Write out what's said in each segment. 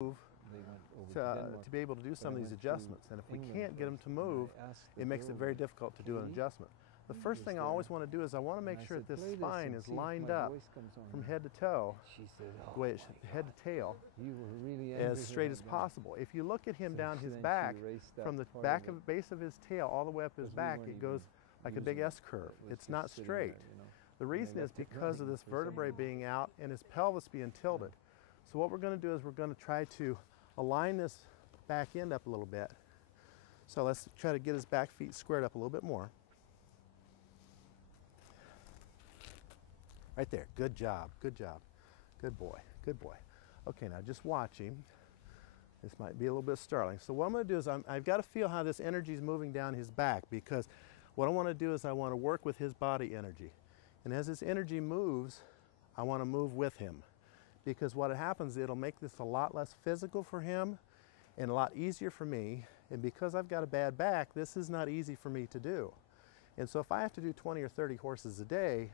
to be able to do some of these adjustments. And if we can't get them to move, it makes it very difficult to do an adjustment. The first thing I always want to do is I want to make sure that this spine is lined up from head to toe, head to tail, as straight as possible. If you look at him down his back, from the base of his tail all the way up his back, it goes like a big S curve. It's not straight. The reason is because of this vertebrae being out and his pelvis being tilted. So what we're going to do is we're going to try to align this back end up a little bit. So let's try to get his back feet squared up a little bit more. Right there. Good job. Good job. Good boy. Good boy. Okay, now just watch him. This might be a little bit startling. So what I'm going to do is I've got to feel how this energy is moving down his back, because what I want to do is I want to work with his body energy. And as his energy moves, I want to move with him. Because what happens, it'll make this a lot less physical for him and a lot easier for me. And because I've got a bad back, this is not easy for me to do. And so if I have to do 20 or 30 horses a day,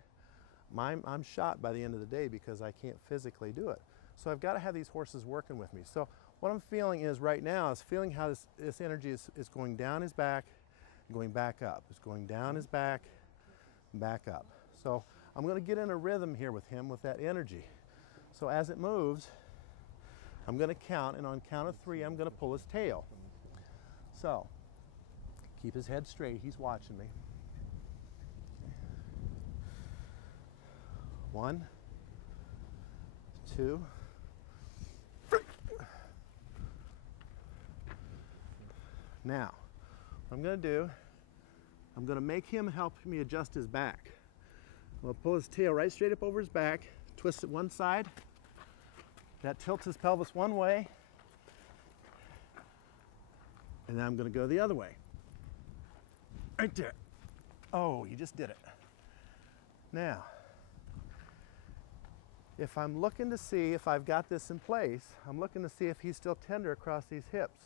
I'm shot by the end of the day because I can't physically do it. So I've got to have these horses working with me. So what I'm feeling is right now is feeling how this energy is going down his back, going back up. It's going down his back, back up. So I'm going to get in a rhythm here with him with that energy. So as it moves, I'm going to count, and on count of 3, I'm going to pull his tail. So keep his head straight. He's watching me. 1, 2, 3. Now, what I'm going to do, I'm going to make him help me adjust his back. I'm going to pull his tail right straight up over his back, twist it one side. That tilts his pelvis one way. And then I'm going to go the other way. Right there. Oh, you just did it. Now, if I'm looking to see if I've got this in place, I'm looking to see if he's still tender across these hips.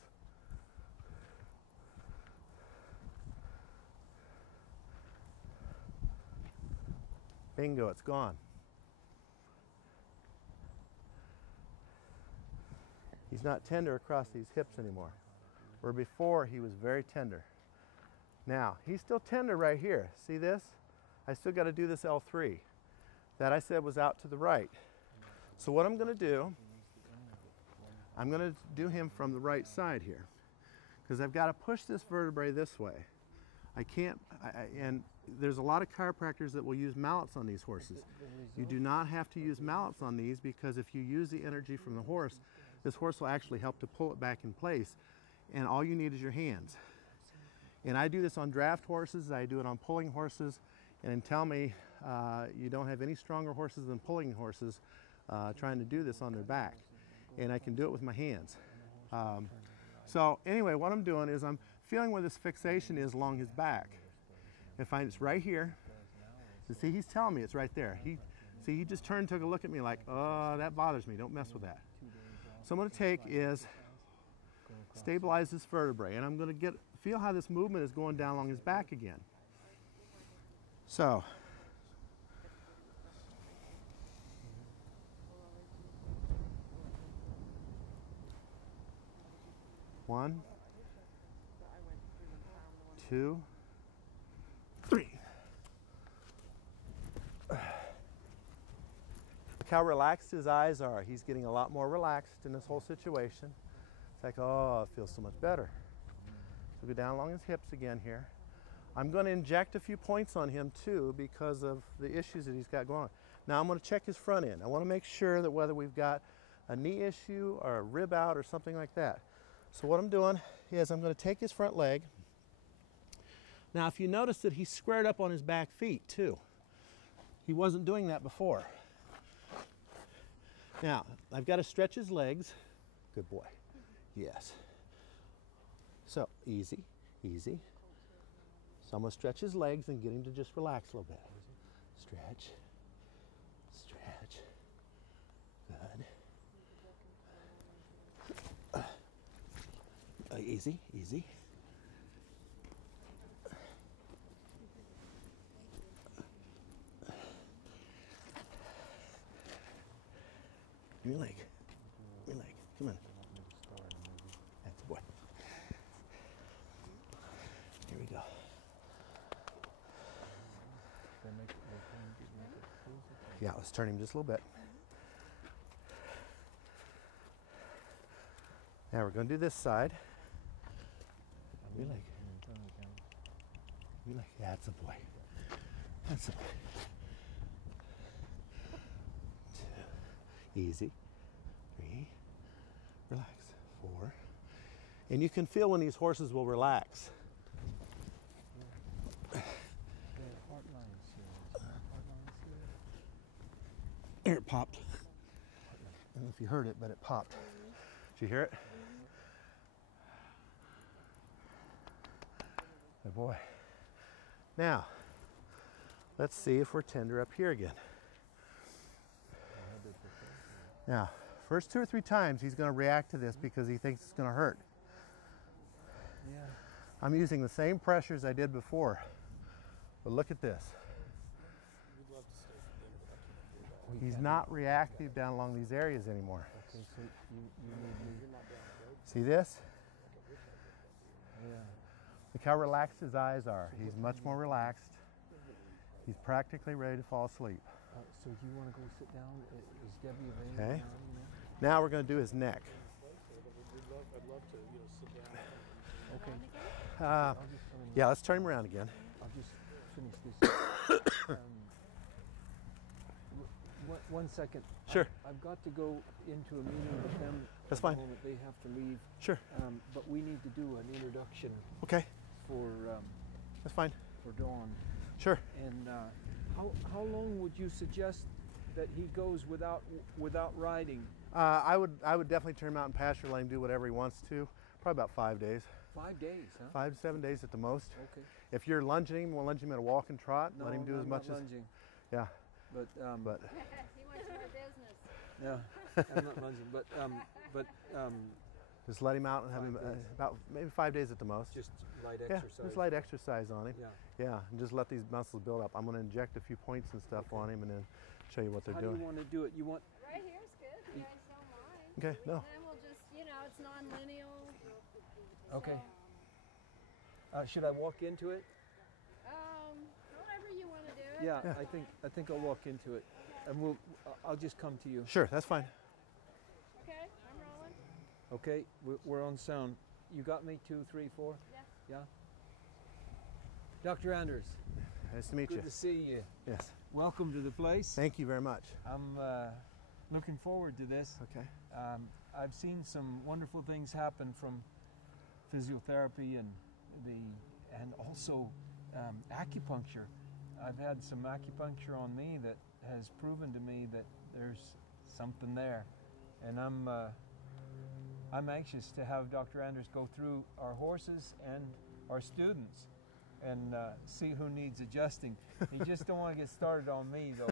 Bingo, it's gone. He's not tender across these hips anymore, where before he was very tender. Now, he's still tender right here. See this? I still got to do this L3. That I said was out to the right. So what I'm going to do, I'm going to do him from the right side here, because I've got to push this vertebrae this way. I can't, and there's a lot of chiropractors that will use mallets on these horses. You do not have to use mallets on these, because if you use the energy from the horse, this horse will actually help to pull it back in place, and all you need is your hands. And I do this on draft horses, I do it on pulling horses, and tell me you don't have any stronger horses than pulling horses trying to do this on their back. And I can do it with my hands. So anyway, what I'm doing is I'm feeling where this fixation is along his back. If it's right here, you see he's telling me it's right there. He just turned and took a look at me like, oh, that bothers me, don't mess with that. So I'm going to take is stabilize this vertebrae, and I'm going to feel how this movement is going down along his back again. So, one, 2, 3. Look how relaxed his eyes are. He's getting a lot more relaxed in this whole situation. It's like, oh, it feels so much better. So go down along his hips again here. I'm going to inject a few points on him too because of the issues that he's got going on. Now I'm going to check his front end. I want to make sure that whether we've got a knee issue or a rib out or something like that. So what I'm doing is I'm going to take his front leg. Now if you notice that he's squared up on his back feet too. He wasn't doing that before. Now I've got to stretch his legs. Good boy. Yes. So easy, easy. So I'm going to stretch his legs and get him to just relax a little bit. Stretch, stretch. Good. Easy, easy. Give me your leg. Give me your leg. Come on. Yeah, let's turn him just a little bit. Now we're going to do this side. You like, yeah, that's a boy. That's a boy. 2, easy. 3, relax. 4. And you can feel when these horses will relax. There, it popped. I don't know if you heard it, but it popped. Did you hear it? Good boy. Now, let's see if we're tender up here again. Now, first 2 or 3 times he's going to react to this because he thinks it's going to hurt. Yeah. I'm using the same pressures I did before, but look at this. He's not reactive down along these areas anymore. Okay, so you need me. See this? Yeah. Look how relaxed his eyes are. He's much more relaxed. He's practically ready to fall asleep. So do you want to go sit down? Is Debbie available? Okay. Now we're going to do his neck. I'd love to, sit down. Okay. Yeah, let's turn him around again. I'll just finish this. 1 second. Sure. I've got to go into a meeting with them. That's fine. At the moment. They have to leave. Sure. But we need to do an introduction. Okay. For that's fine. For Dawn. Sure. And how long would you suggest that he goes without riding? I would definitely turn him out in pasture, let him do whatever he wants to. Probably about 5 days. 5 days, huh? 5 to 7 days at the most. Okay. If you're lunging him, we'll lunge him at a walk and trot. No, let him do I'm as much not as. lunging. Yeah. But he wants more business. Yeah, I'm not lunging, but just let him out and have him about maybe 5 days at the most. just light exercise. Yeah, just light exercise on him. Yeah. Yeah, and just let these muscles build up. I'm going to inject a few points and stuff on him and then show you what they're doing. How do you want to do it? You want? Right here's good. You guys don't mind. Okay, no. And then we'll just, it's non-lineal. Okay. Should I walk into it? However you want to do it. Yeah, I think I'll walk into it, and I'll just come to you. Sure, that's fine. Okay, I'm rolling. Okay, we're on sound. You got me? 2, 3, 4. Yeah. Yeah. Dr. Anders. Nice to meet you. Good to see you. Yes. Welcome to the place. Thank you very much. I'm looking forward to this. Okay. I've seen some wonderful things happen from physiotherapy and also acupuncture. I've had some acupuncture on me that has proven to me that there's something there, and I'm anxious to have Dr. Anders go through our horses and our students and see who needs adjusting. You just don't want to get started on me though.